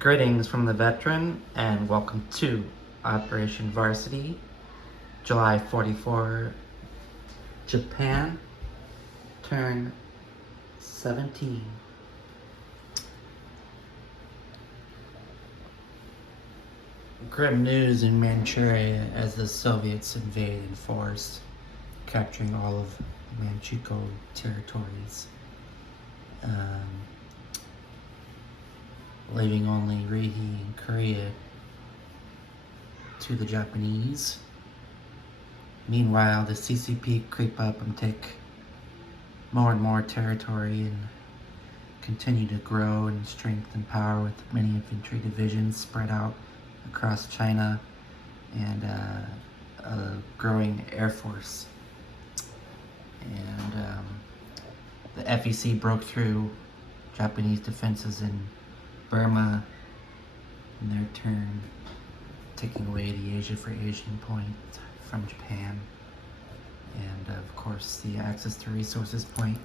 Greetings from the veteran, and welcome to Operation Varsity, July 44, Japan, turn 17. Grim news in Manchuria as the Soviets invade in force, capturing all of Manchukuo territories, leaving only Rihe and Korea to the Japanese. Meanwhile, the CCP creep up and take more and more territory and continue to grow in strength and power, with many infantry divisions spread out across China and a growing air force. And the FEC broke through Japanese defenses in Burma, in their turn taking away the Asia for Asian point from Japan, and of course the access to resources point.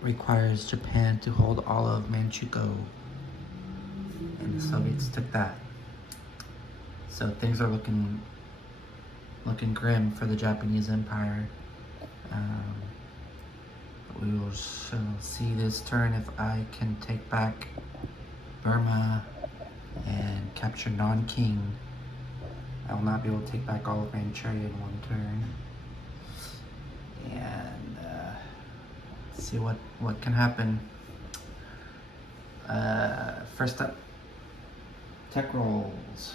Requires Japan to hold all of Manchukuo, and the Soviets took that. So things are looking grim for the Japanese Empire. We will see this turn if I can take back Burma and capture Nanking. I will not be able to take back all of Manchuria in one turn. And see what can happen. First up, tech rolls.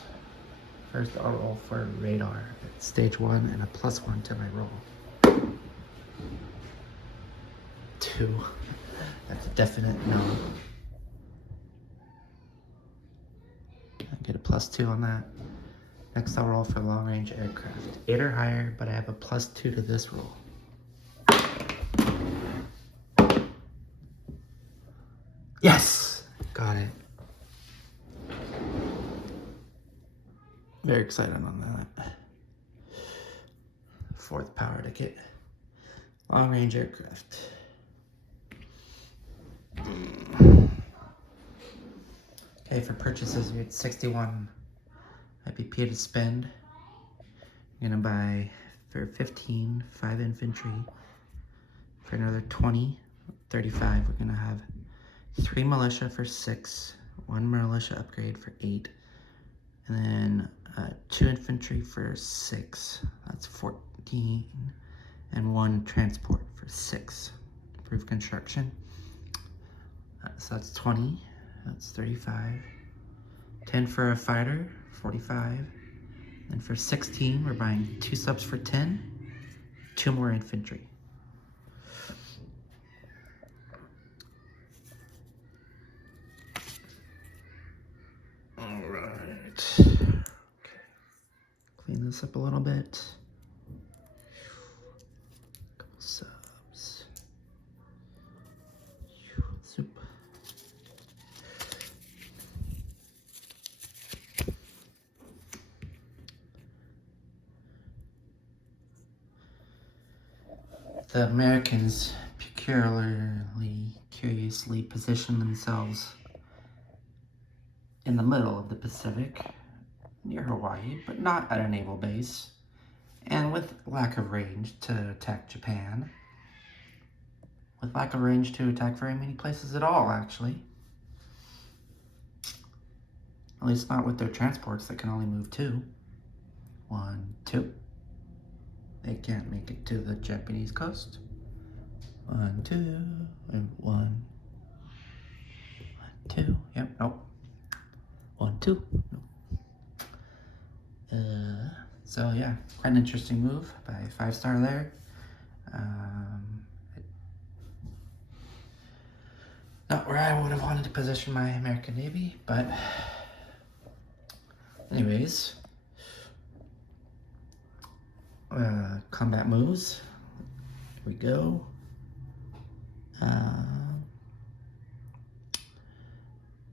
First, I'll roll for radar at stage 1 and a +1 to my roll. 2. That's a definite no. I get a +2 on that. Next, I'll roll for long-range aircraft. 8 or higher, but I have a +2 to this roll. Yes! Got it. Very excited on that. 4th power ticket. Long-range aircraft. Okay, for purchases, we had 61 IPP to spend. I'm gonna buy for 15, 5 infantry. For another 20, 35, we're gonna have 3 militia for 6, 1 militia upgrade for 8, and then 2 infantry for 6. That's 14, and 1 transport for 6. Improved construction. So that's 20. That's 35. 10 for a fighter, 45. And for 16, we're buying 2 subs for 10, 2 more infantry. All right. Okay. Clean this up a little bit. Couple subs. Soup. The Americans curiously position themselves in the middle of the Pacific, near Hawaii, but not at a naval base, and with lack of range to attack Japan. With lack of range to attack very many places at all, actually. At least not with their transports that can only move 2. 1, 2. They can't make it to the Japanese coast. 1, 2, and 1, 2. Yep, nope. 1, 2. Nope. So yeah, quite an interesting move by 5-star there. Not where I would have wanted to position my American Navy, but anyways. Combat moves. Here we go.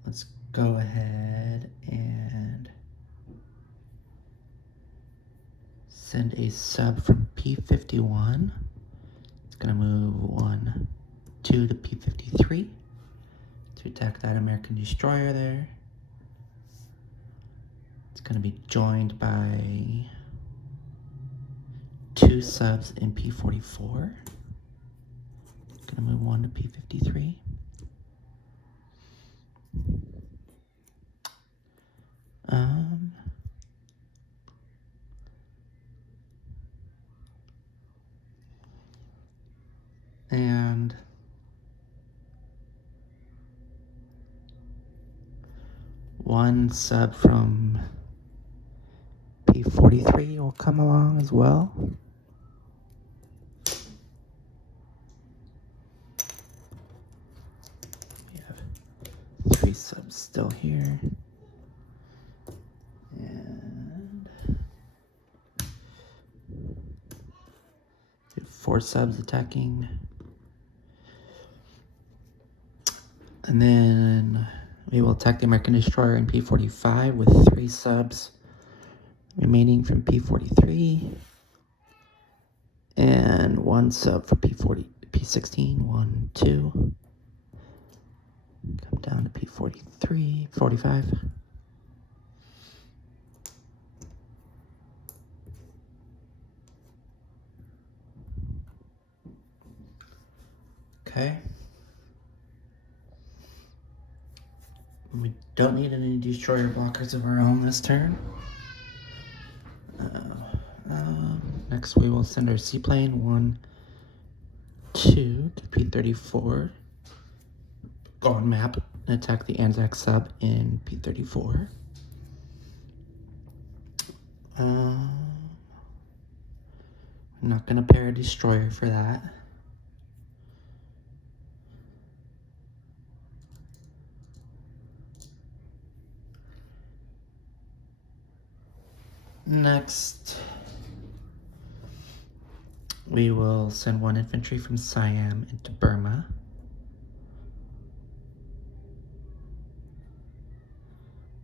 Let's go ahead and send a sub from P51 gonna move 1, 2 to P-53 to attack that American destroyer there. It's gonna be joined by 2 subs in P-44. Gonna move 1 to P-53. And one sub from P-43 will come along as well. We have 3 subs still here. And 4 subs attacking. And then we will attack the American destroyer in P-45 with 3 subs remaining from P-43. And 1 sub for P-16, 1, 2. Come down to P-43, 45. Okay. We don't need any destroyer blockers of our own this turn. Next we will send our seaplane 1, 2 to P-34. Go on map and attack the Anzac sub in P-34. I'm not going to pair a destroyer for that. Next, we will send 1 infantry from Siam into Burma.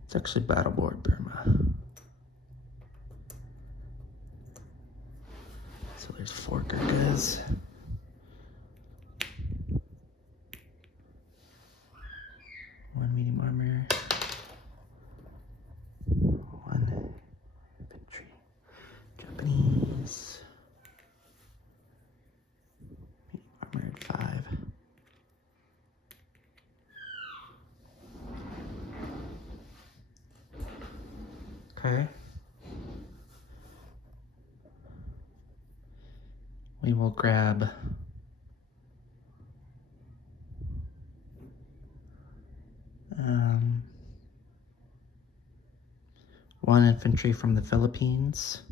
It's actually battleboard Burma. So there's 4 Gurkhas. One medium armor. 1 infantry. Japanese. Medium armored 5. Okay. We will grab one infantry from the Philippines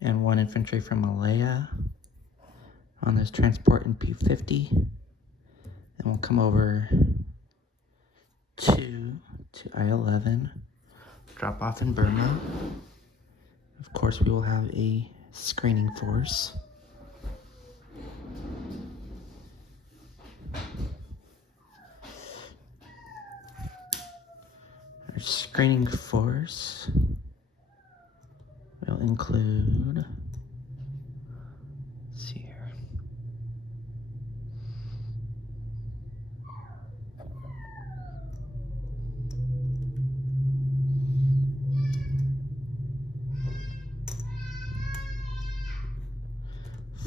and 1 infantry from Malaya on this transport in P-50, and we'll come over to I-11, drop off in Burma. Of course, we will have a screening force. Our screening force will include, let's see here,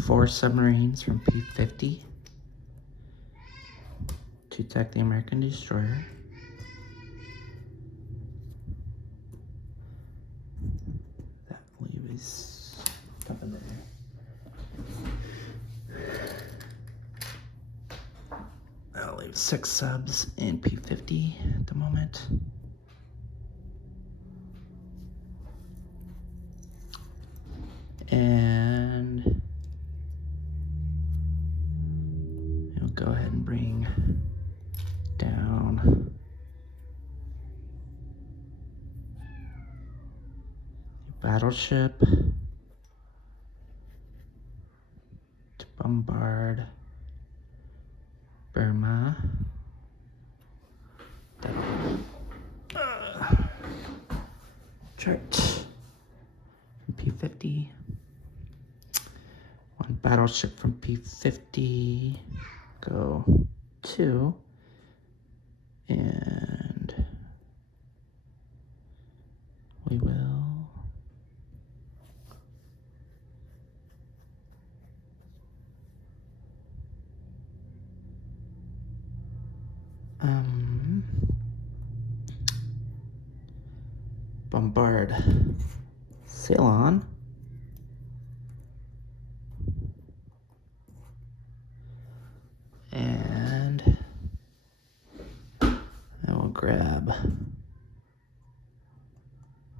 four submarines from P-50 to attack the American destroyer. That leaves nothing there. That'll leave 6 subs in P-50 at the moment. And we'll go ahead and bring down a battleship to bombard Burma. Chart P-50. One battleship from P50, go 2, and we will bombard Ceylon. And I will grab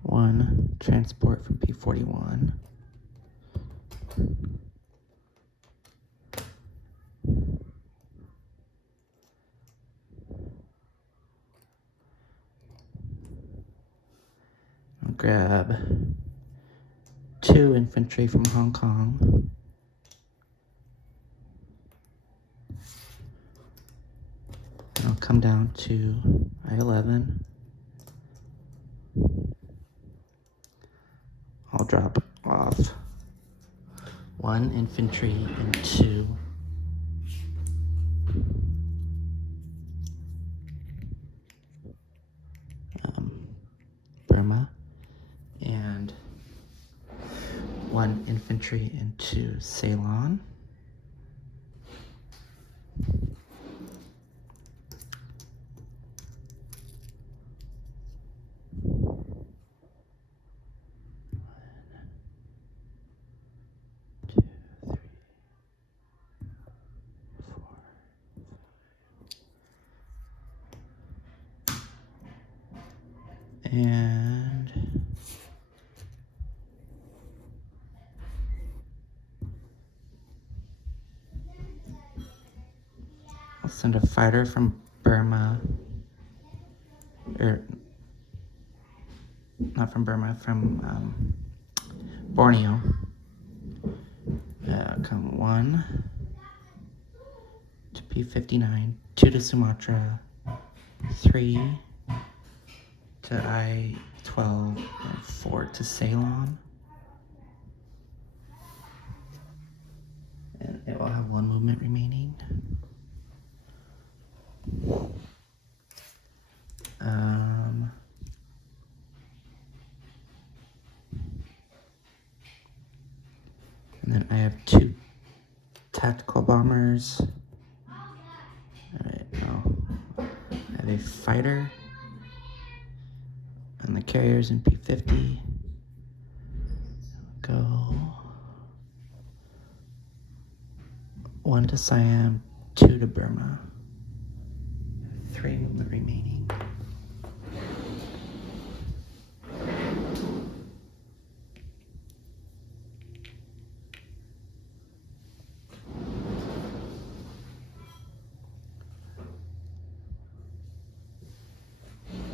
1 transport from P41. I'll grab 2 infantry from Hong Kong. I'll come down to I-11. I'll drop off 1 infantry and 2 Burma, and 1 infantry and 2 Ceylon. And I'll send a fighter from Burma, or not from Burma, from Borneo. Come 1 to P59, 2 to Sumatra, 3 to I-12, and 4 to Ceylon. And it will have 1 movement remaining. And then I have 2 tactical bombers. Alright, now I have a fighter and the carriers in P50. Go 1 to Siam, 2 to Burma. 3 movement remaining.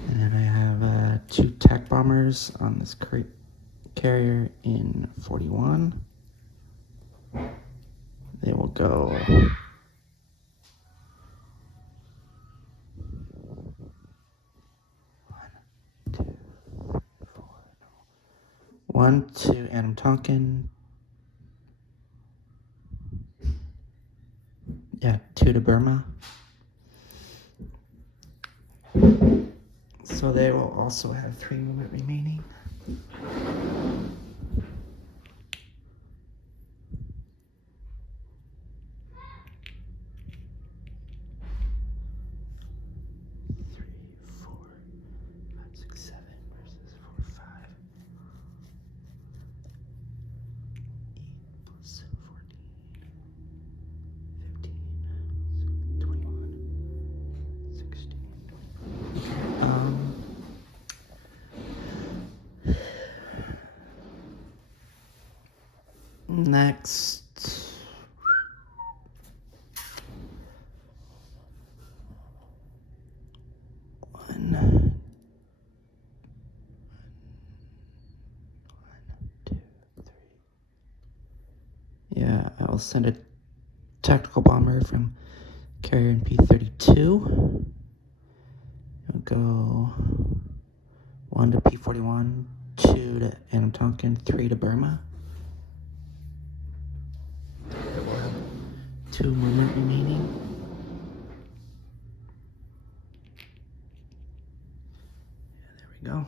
And then I have 2 tac bombers on this carrier in 41. They will go 1 to Nanking. Yeah, 2 to Burma. So they will also have 3 movement remaining. Next, one, 2, 3. Yeah, I will send a tactical bomber from carrier in P32. It'll go 1 to P41, 2 to Nanking, 3 to Burma. 2 movement remaining. There we go.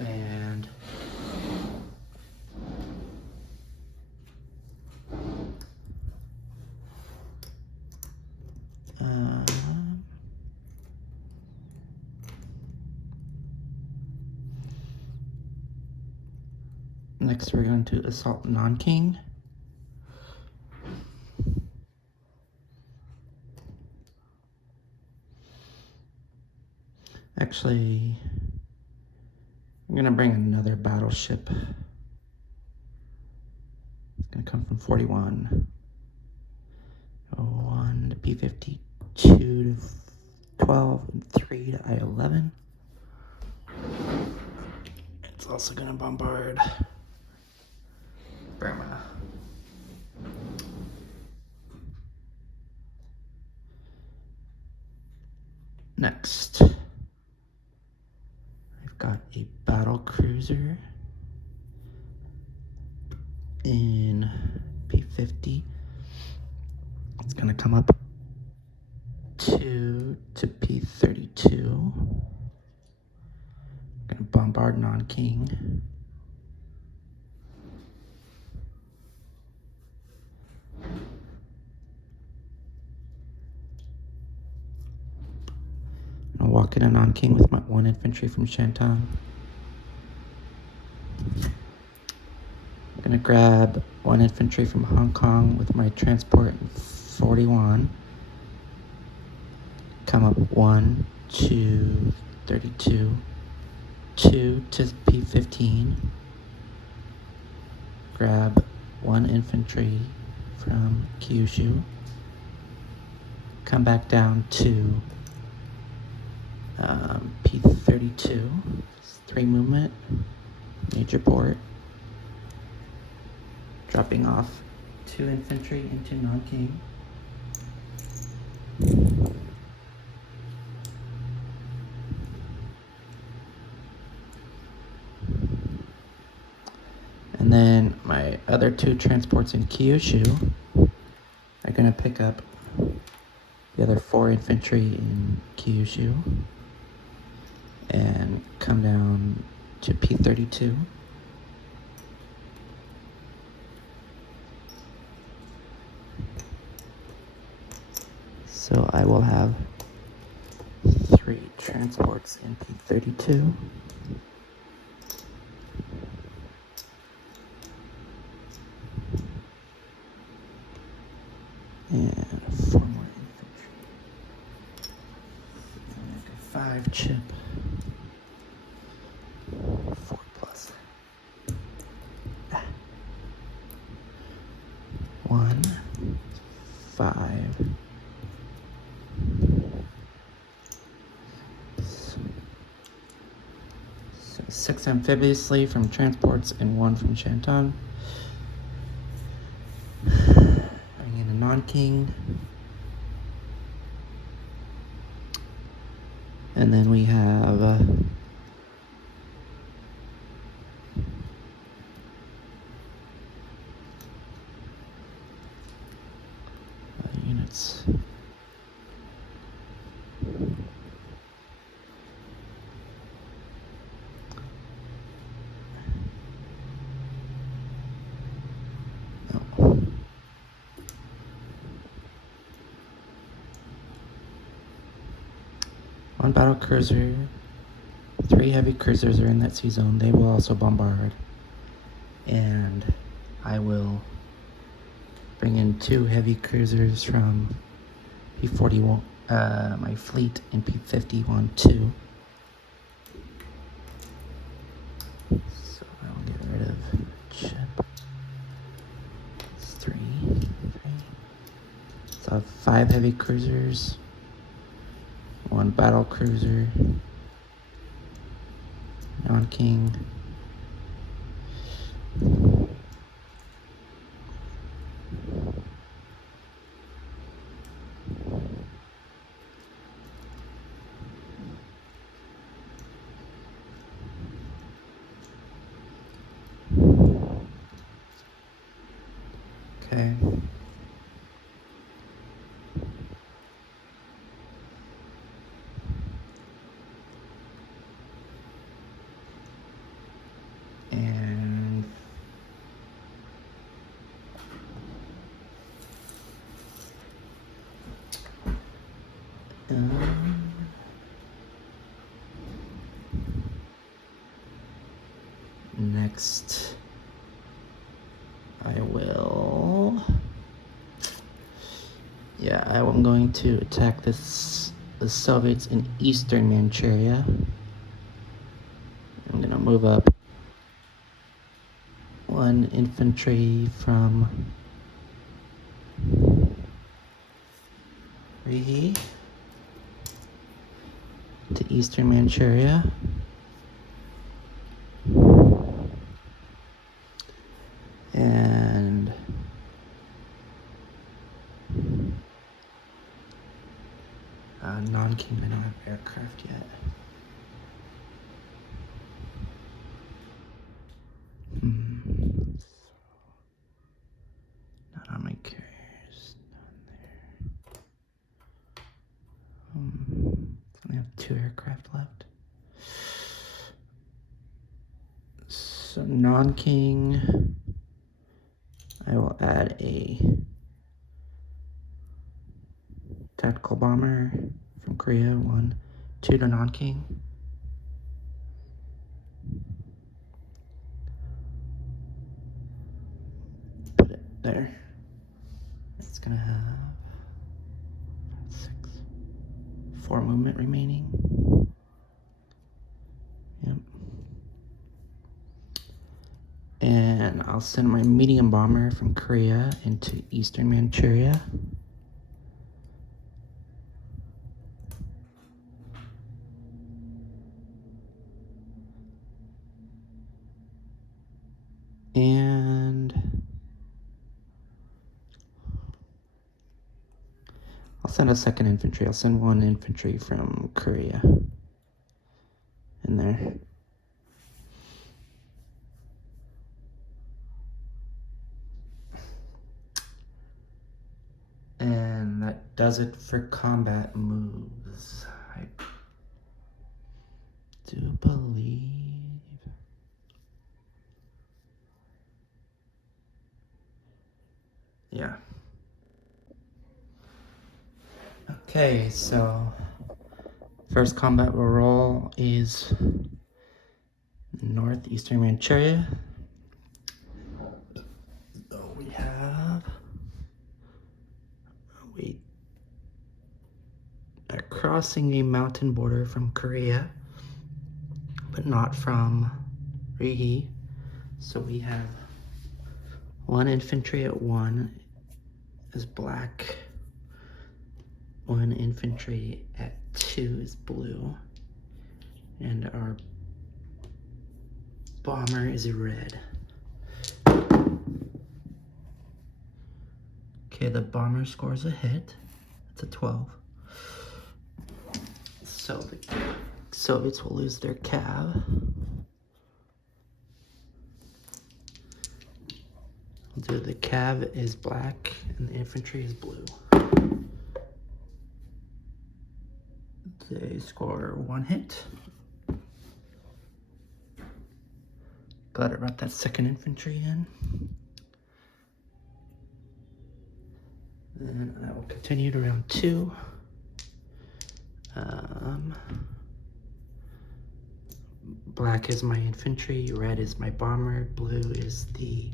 And next we're going to assault Nanking. Actually, I'm gonna bring another battleship. It's gonna come from 41. 1 to P50, 2 to 12, and 3 to I-11. It's also gonna bombard Burma. Next, I've got a battle cruiser in P50. It's gonna come up 2 to P32. Gonna bombard Nanking. I'll walk into Nanking with my 1 infantry from Shantung. I'm gonna grab 1 infantry from Hong Kong with my transport 41. Come up 1, 2, 32, 2 to P15. Grab 1 infantry from Kyushu. Come back down to P32. 3 movement, major port. Dropping off 2 infantry into Nanking. And then my other 2 transports in Kyushu are gonna pick up the other 4 infantry in Kyushu and come down to P32. So I will have 3 transports in P32. And 4 more infantry. And like a 5 chip. 4 plus. 1, 5. So 6 amphibiously from transports and 1 from Shantung. Bring in a Nanking. And then we have units. Oh. 1 battle cruiser. 3 heavy cruisers are in that sea zone. They will also bombard. And I will bring in 2 heavy cruisers from P41, my fleet in P51 2. So I'll get rid of chip. It's 3. So I have 5 heavy cruisers, 1 battle cruiser, Nanking, Next, I'm going to attack the Soviets in eastern Manchuria. I'm gonna move up 1 infantry from Rihi to eastern Manchuria. And Nanking, I don't have aircraft yet. Not on my carriers, not there. I have 2 aircraft left. So Nanking, I will add a tactical bomber from Korea, 1, 2 to Nanking. Put it there. It's gonna have 4 movement remaining. Yep. And I'll send my medium bomber from Korea into eastern Manchuria. And I'll send a 2nd infantry. I'll send 1 infantry from Korea in there. And that does it for combat moves. I do believe. Yeah. Okay, so first combat we'll roll is northeastern Manchuria. So we are crossing a mountain border from Korea, but not from Rihi. So we have 1 infantry at 1 is black, 1 infantry at 2 is blue, and our bomber is red. Okay, the bomber scores a hit. It's a 12. So the Soviets will lose their cav. We'll do the cav is black and the infantry is blue. They score 1 hit. Glad I brought that 2nd infantry in. Then I will continue to round 2. Black is my infantry, red is my bomber, blue is the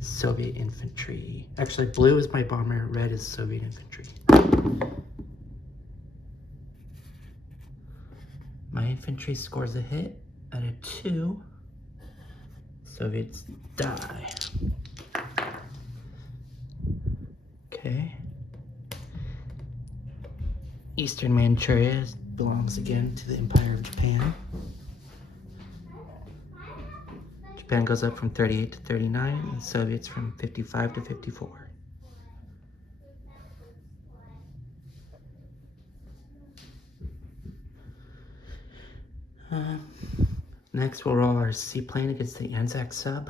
Soviet infantry. Actually, blue is my bomber, red is Soviet infantry. My infantry scores a hit at a 2. Soviets die. Okay. Eastern Manchuria belongs again to the Empire of Japan. Japan goes up from 38 to 39, and Soviets from 55 to 54. Next, we'll roll our seaplane against the Anzac sub.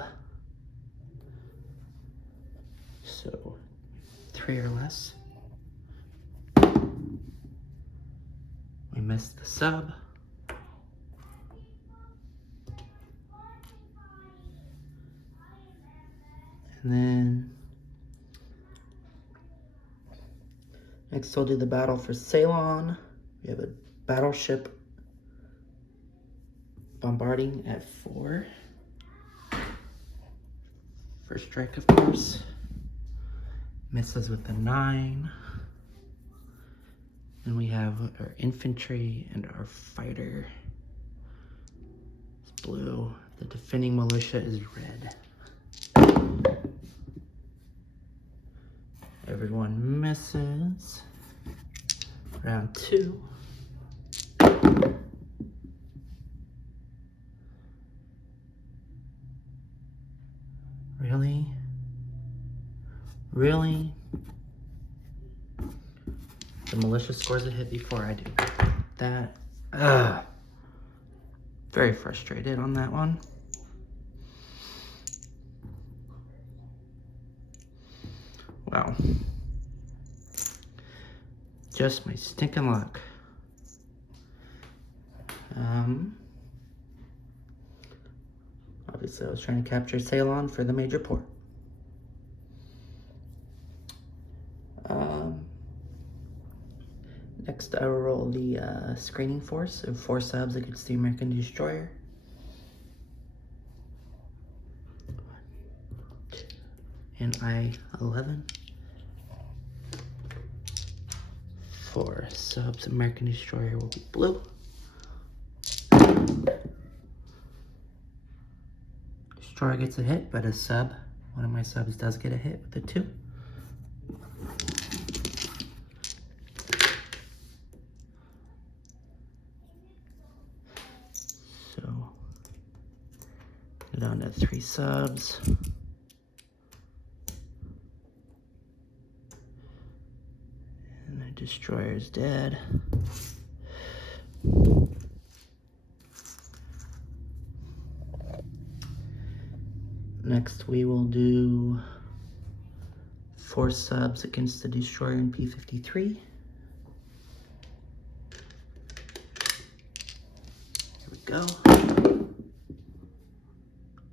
So, 3 or less. We missed the sub. And then next we'll do the battle for Ceylon. We have a battleship bombarding at 4. First strike, of course. Misses with a 9. And we have our infantry and our fighter. It's blue. The defending militia is red. Everyone misses. Round 2. Really? Really? The militia scores a hit before I do. That, very frustrated on that one. Wow. Just my stinking luck. Obviously I was trying to capture Ceylon for the major port. Next I will roll the screening force of 4 subs against the American destroyer. And I-11. 4 subs, American destroyer will be blue. Destroyer gets a hit, but a sub, one of my subs does get a hit with a 2. So, go down to 3 subs. And the destroyer is dead. Next we will do 4 subs against the destroyer in P-53. Here we go.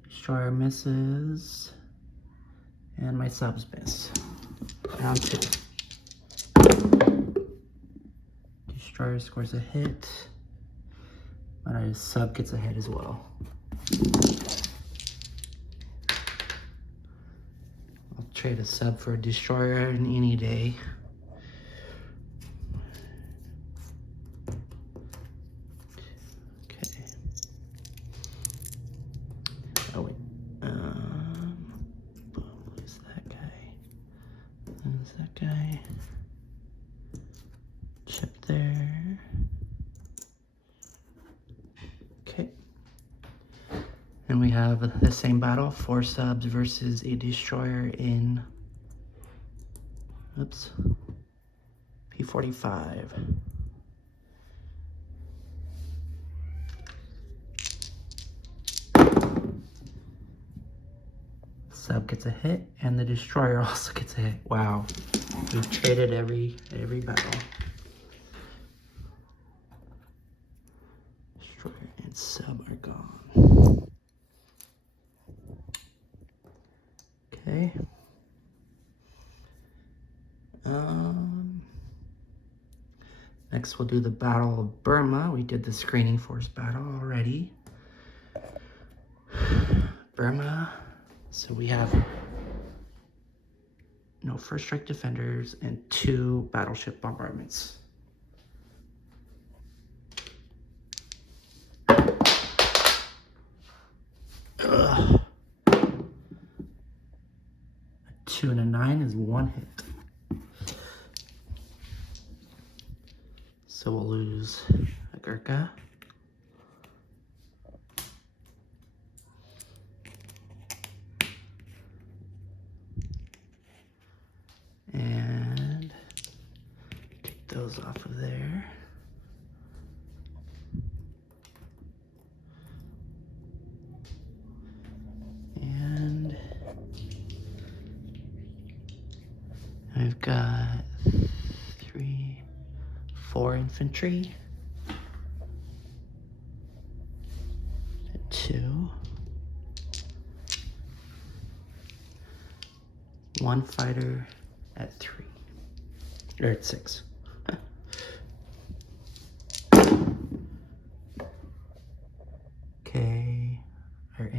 Destroyer misses. And my subs miss. Round 2. Destroyer scores a hit. But a sub gets a hit as well. Trade a sub for a destroyer in any day. Okay. Oh wait. Who's that guy? Who's that guy? Chip there. Okay. And we have the same battle, 4 subs versus a destroyer in, oops, P-45. Sub gets a hit, and the destroyer also gets a hit. Wow, we've traded every battle. Destroyer and sub are gone. Okay. Next we'll do the Battle of Burma. We did the screening force battle already. Burma. So we have no first strike defenders and 2 battleship bombardments. Ugh. A 2 and a 9 is 1 hit. So we'll lose a Gurkha. And take those off of there. And I've got 4 infantry, 2, 1 fighter at 3, or at 6.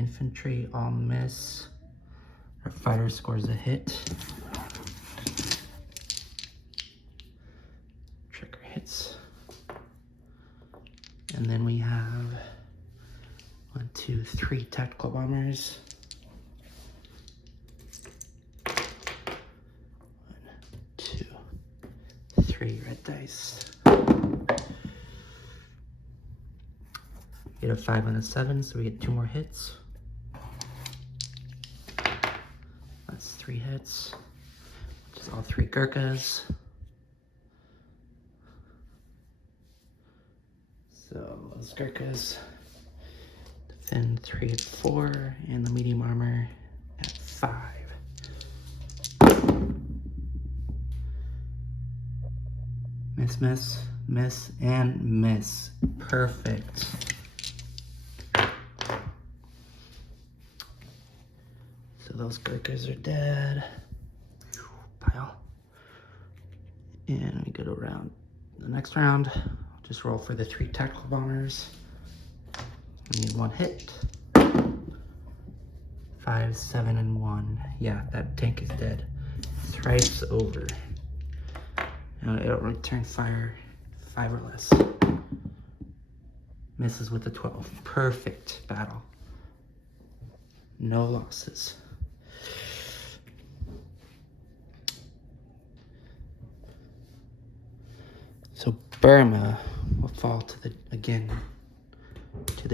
infantry all miss. Our fighter scores a hit. Trigger hits. And then we have 1, 2, 3 tactical bombers. 1, 2, 3 red dice. Get a 5 and a 7, so we get 2 more hits. That's 3 hits, which is all 3 Gurkhas. So those Gurkhas defend 3 at 4, and the medium armor at 5. Miss, miss, miss, and miss. Perfect. So those Gurkhas are dead. Pile. And we go to round the next round. Just roll for the 3 tactical bombers. We need 1 hit. 5, 7, and 1. Yeah, that tank is dead. Thrice over. Now it'll return fire 5 or less. Misses with a 12. Perfect battle. No losses. So Burma will fall to the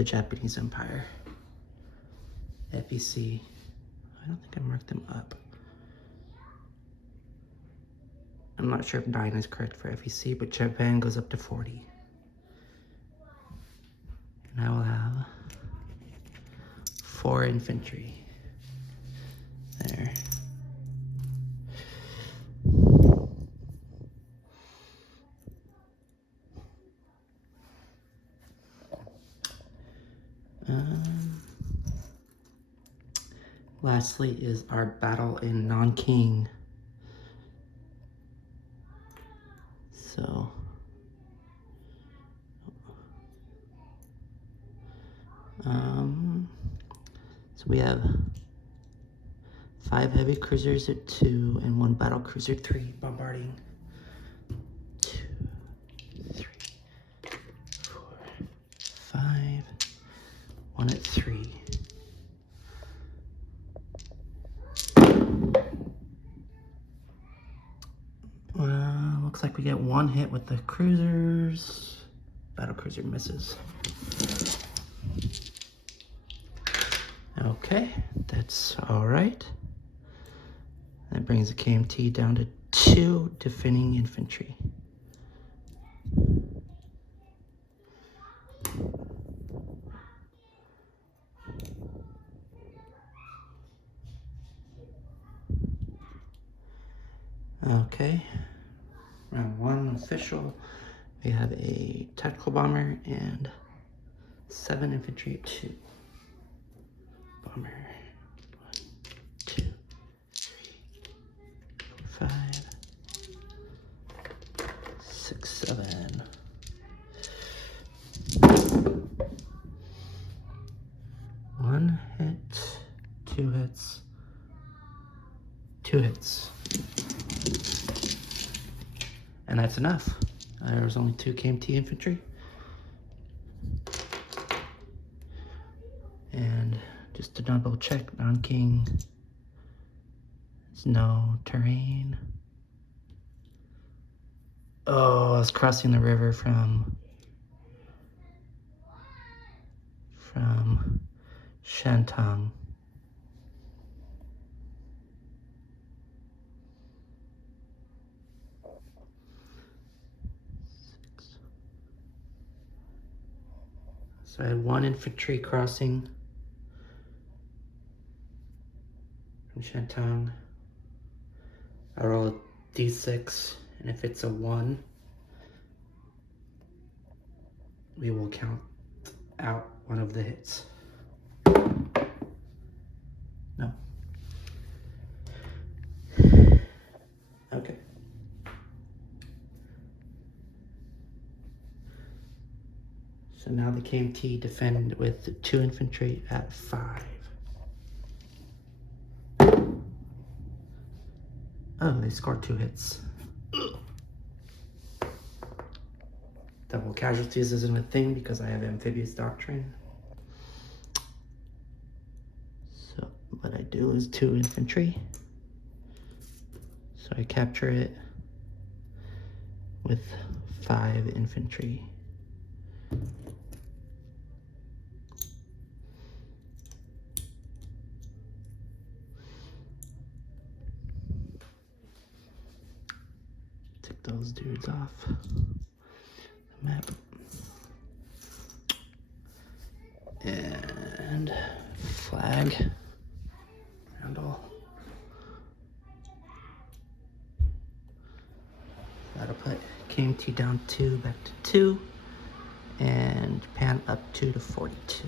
Japanese Empire. FEC. I don't think I marked them up. I'm not sure if 9 is correct for FEC, but Japan goes up to 40. And I will have 4 infantry. There. Lastly is our battle in Nanking. So we have 5 heavy cruisers at 2 and 1 battle cruiser at 3 bombarding. 2, 3, 4, 5. 1 at 3. Looks like we get 1 hit with the cruisers. Battle cruiser misses. Okay, that's all right. That brings the KMT down to 2 defending infantry. Okay, round 1 official. We have a tactical bomber and 7 infantry at 2. Bomber. 1, 2, 3, 4, 5, 6, 7. One hit, 2 hits, 2 hits. And that's enough. There was only 2 KMT infantry. And just to double check, Nanking is no terrain. Oh, I was crossing the river from Shantung. So I had 1 infantry crossing from Shantung. I roll a d6, and if it's a 1, we will count out 1 of the hits. No. Okay. So now the KMT defend with 2 infantry at 5. Oh, they scored 2 hits. Double casualties isn't a thing because I have amphibious doctrine. So what I do is 2 infantry. So I capture it with 5 infantry. Take those dudes off the map. And flag. Handle. That'll put KMT down 2 back to 2. And Japan up 2 to 42.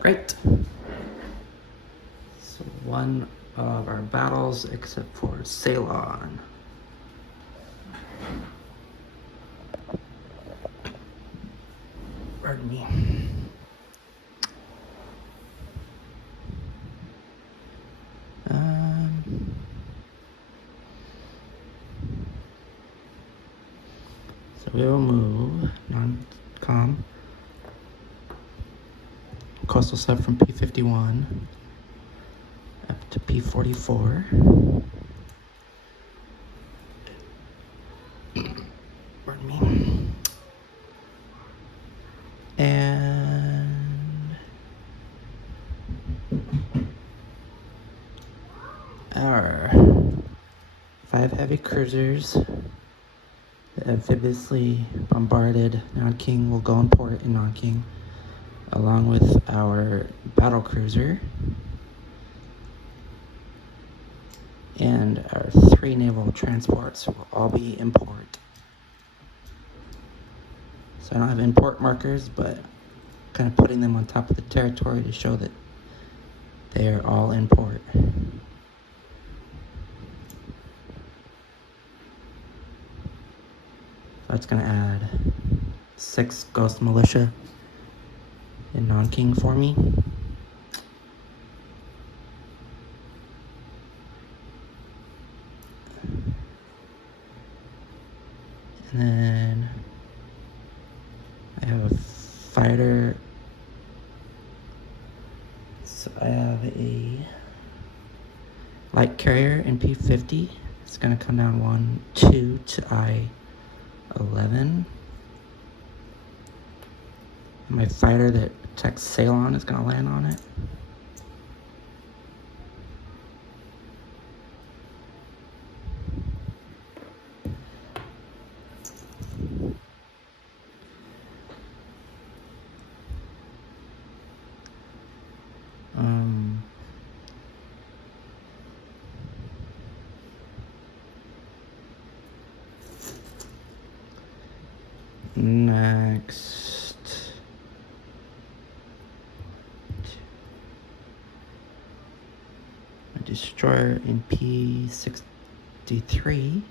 Great. So one of our battles, except for Ceylon. Pardon me. So we will move non-com coastal sub from P51 up to P44. Pardon me. And our 5 heavy cruisers that amphibiouslly bombarded Nanking will go in port in Nanking, along with our battle cruiser and our 3 naval transports will all be in port. So I don't have import markers, but kind of putting them on top of the territory to show that they are all in port. That's going to add 6 Ghost Militia in Nanking for me. And then I have a fighter. So I have a light carrier in P50. It's going to come down 1, 2 to I-11. My fighter that protects Ceylon is going to land on it. Next, a destroyer in P63.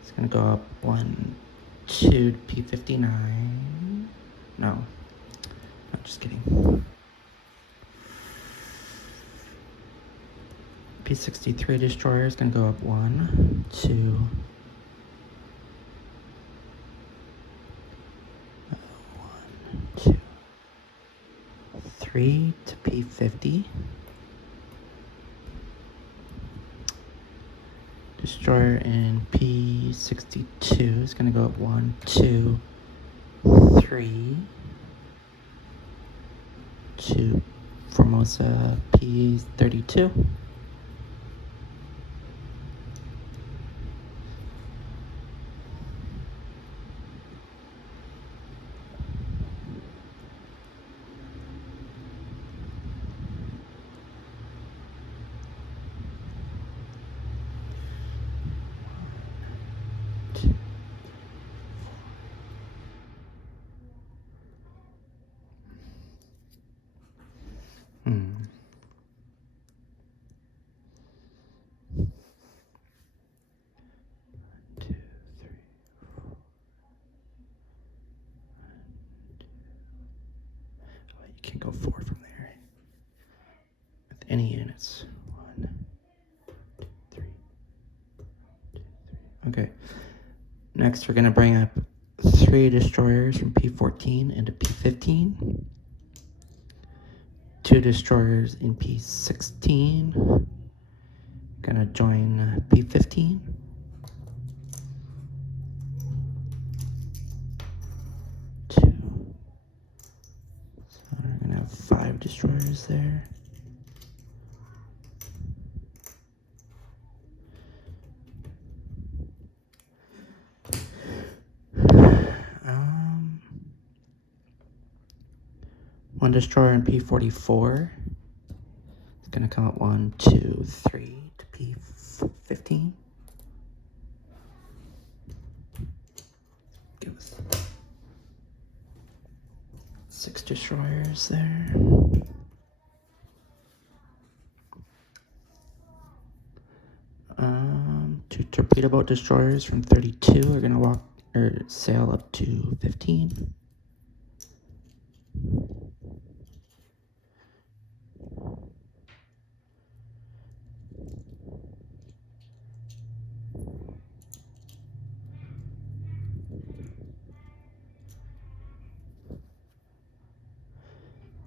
It's gonna go up 1, 2 to P59. No, just kidding. P63 destroyer is gonna go up 1, 2. 3 to P50. Destroyer in P62 is going to go up 1, 2, 3 to Formosa P32. any units. 1, 2, 3. Okay. Next, we're going to bring up 3 destroyers from P14 into P15. 2 destroyers in P16. Gonna join P15. 2. So we're gonna have 5 destroyers there. One destroyer in P44. It's gonna come up 1, 2, 3 to P15. Give us 6 destroyers there. Two torpedo boat destroyers from 32 are gonna sail up to 15.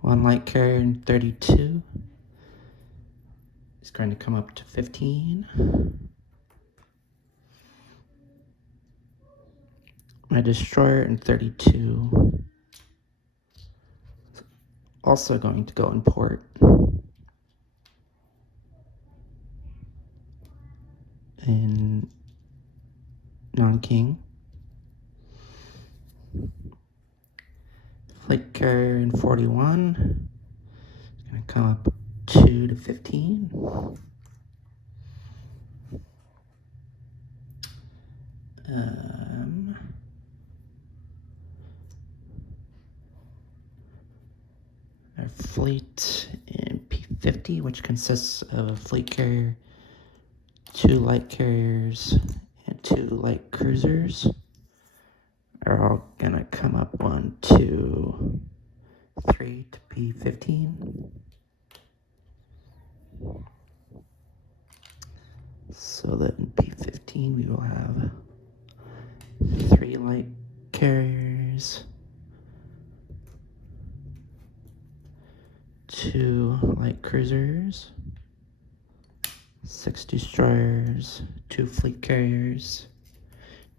One light carrier in 32 is going to come up to 15. My destroyer in 32 is also going to go in port. In Nanking. Flight carrier in 41 is going to come up 2 to 15. Our fleet in P50, which consists of a fleet carrier, 2 light carriers, and 2 light cruisers, are all gonna come up 1, 2, 3 to P15. So that in P15 we will have 3 light carriers, 2 light cruisers, 6 destroyers, 2 fleet carriers,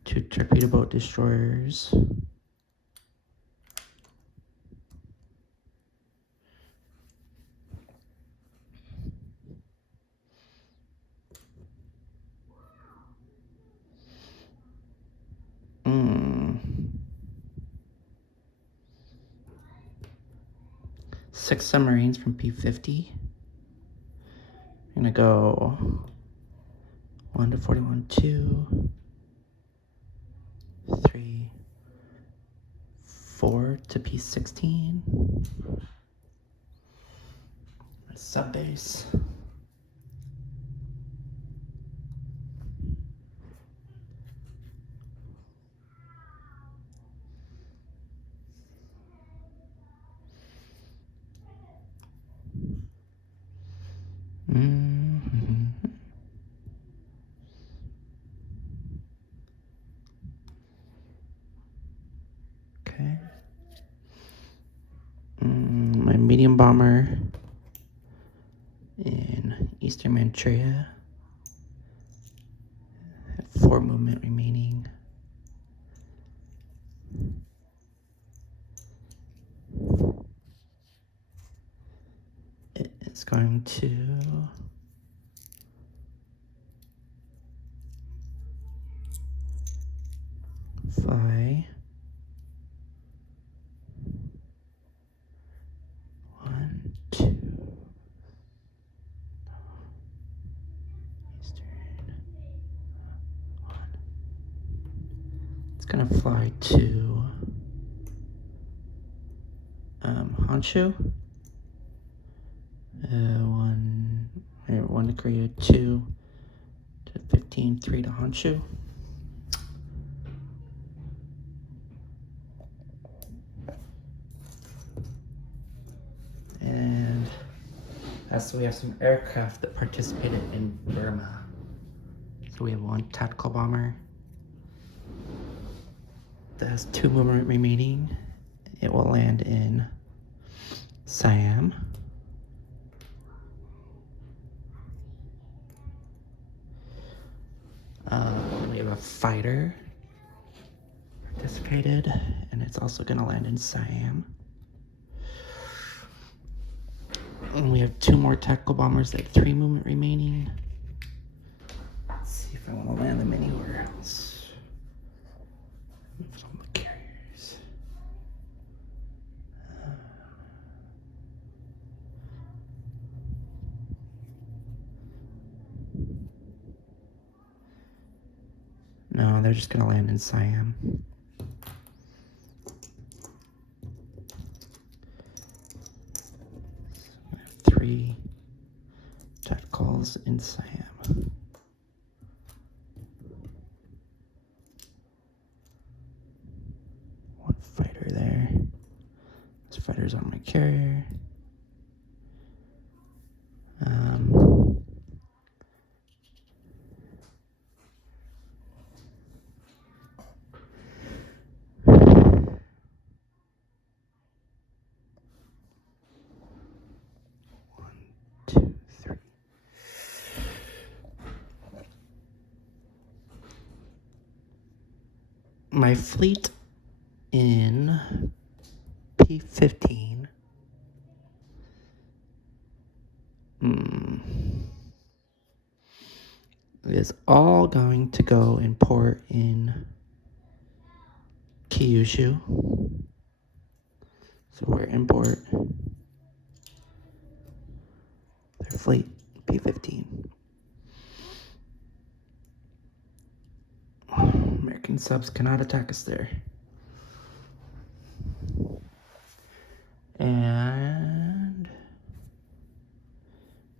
2 torpedo boat destroyers, six submarines from P50. I'm gonna go 1 to 41, 2, 3, 4 to P16. Sub base. Okay. My medium bomber in Eastern Manchuria. Have 4 movement remaining. It's going to fly 1, 2, Eastern 1. It's gonna fly to Honshu. 1 to Korea, 2 to 15, 3 to Honshu. And So we have some aircraft that participated in Burma. So we have one tactical bomber that has 2 movement remaining. It will land in Siam. We have a fighter participated, and it's also going to land in Siam. And we have 2 more tactical bombers that have 3 movement remaining. Let's see if I want to land them anywhere else. Move on the carriers. No, they're just going to land in Siam. So I have 3 tacticals in Siam. One fighter there. This fighter's on my carrier. My fleet in P15 is all going to go and port in Kyushu. So we're in port. Their fleet, P15. American subs cannot attack us there. And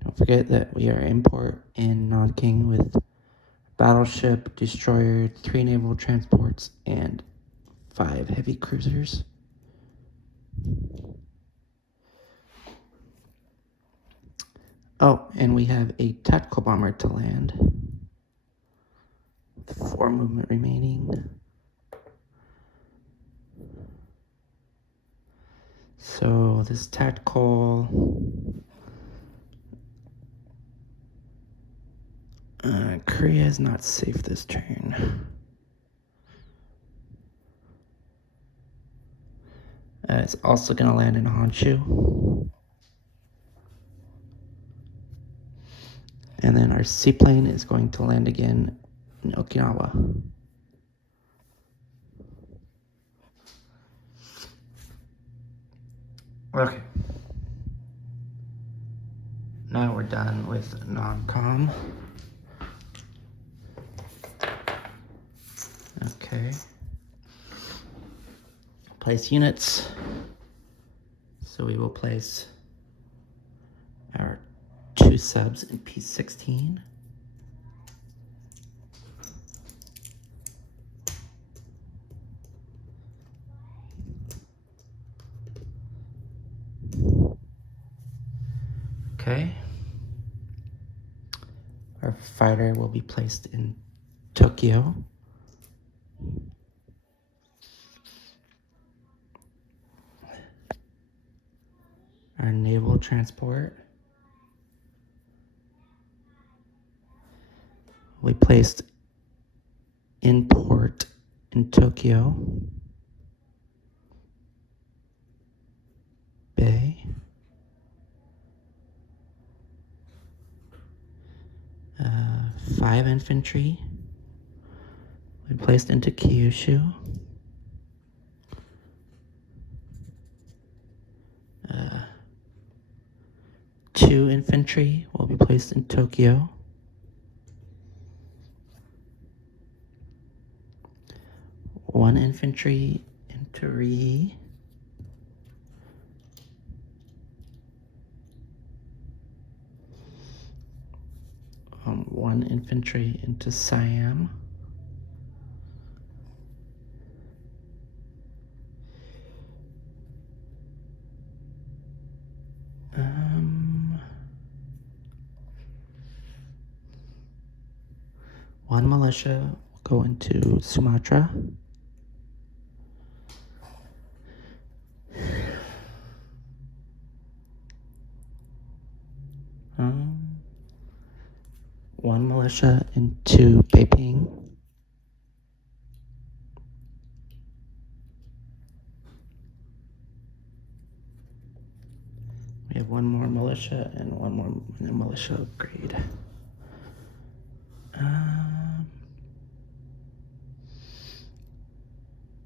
don't forget that we are in port in Nanking with battleship, destroyer, 3 naval transports, and 5 heavy cruisers. Oh, and we have a tactical bomber to land with 4 movement remaining. So this tactical Korea is not safe this turn. It's also going to land in Honshu. And then our seaplane is going to land again in Okinawa. Okay. Now we're done with non-com. Okay. Place units. So we will place our 2 subs in P16. Okay. Our fighter will be placed in Tokyo. Our naval transport we placed in port in Tokyo Bay. 5 infantry we placed into Kyushu. 2 infantry will be placed in Tokyo. 1 infantry into Ri. 1 infantry into Siam. 1 militia will go into Sumatra. One militia into Beiping. We have one more militia and one more militia upgrade.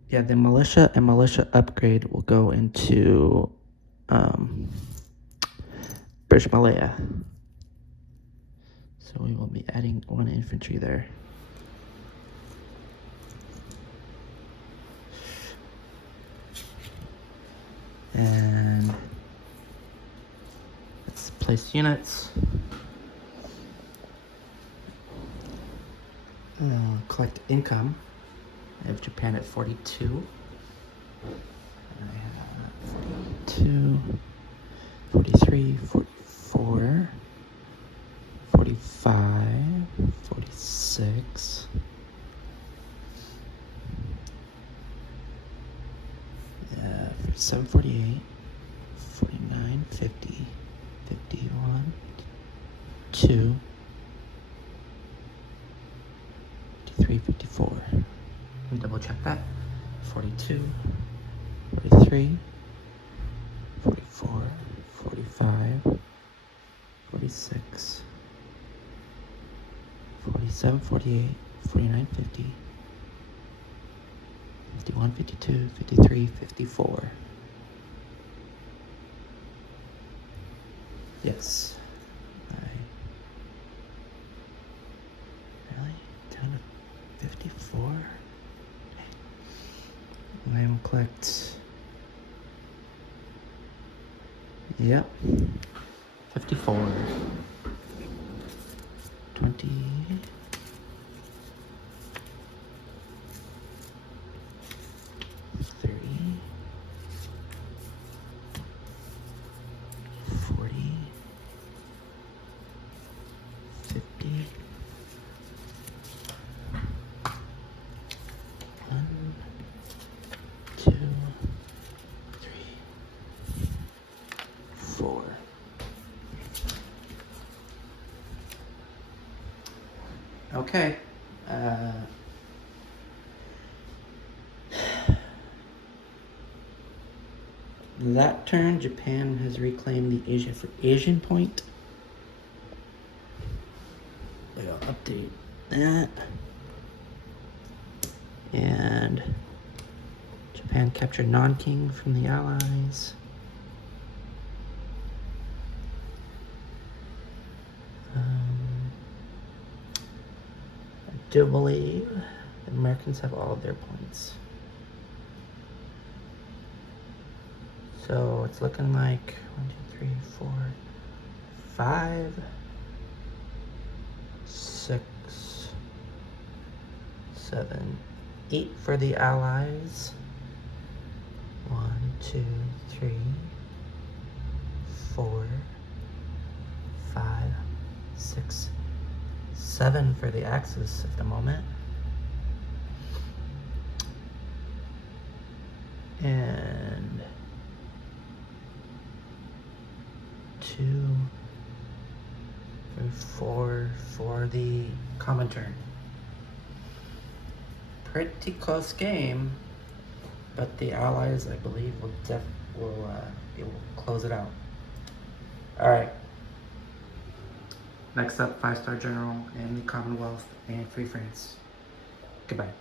Yeah, the militia and militia upgrade will go into British Malaya. So we will be adding 1 infantry there. And let's place units. Collect income. I have Japan at 42. And I have 42, 43, 44, 45, 46. 748, 49, 50, 51, 2, 53, 54. Let me double check that. 42, 43, 44, 45, 46, 47, 48, 49, 50, 51, 52, 53, 54. Yes. Really? Down to 54? And I will collect. Yep. 54. 20. 30. 40. 50. 1, 2, 3, 4. Okay. That turn, Japan has reclaimed the Asian point. I'll update that. And Japan captured Nanking from the Allies. I do believe the Americans have all of their points. So it's looking like 1, 2, 3, 4, 5, 6, 7, 8 for the Allies. 1, 2, 3, 4, 5, 6, 7 for the Axis at the moment. And 2, 3, 4 for the Comintern. Pretty close game, but the Allies, I believe, will be able to close it out. All right. Next up, 5-star general and the Commonwealth and Free France. Goodbye.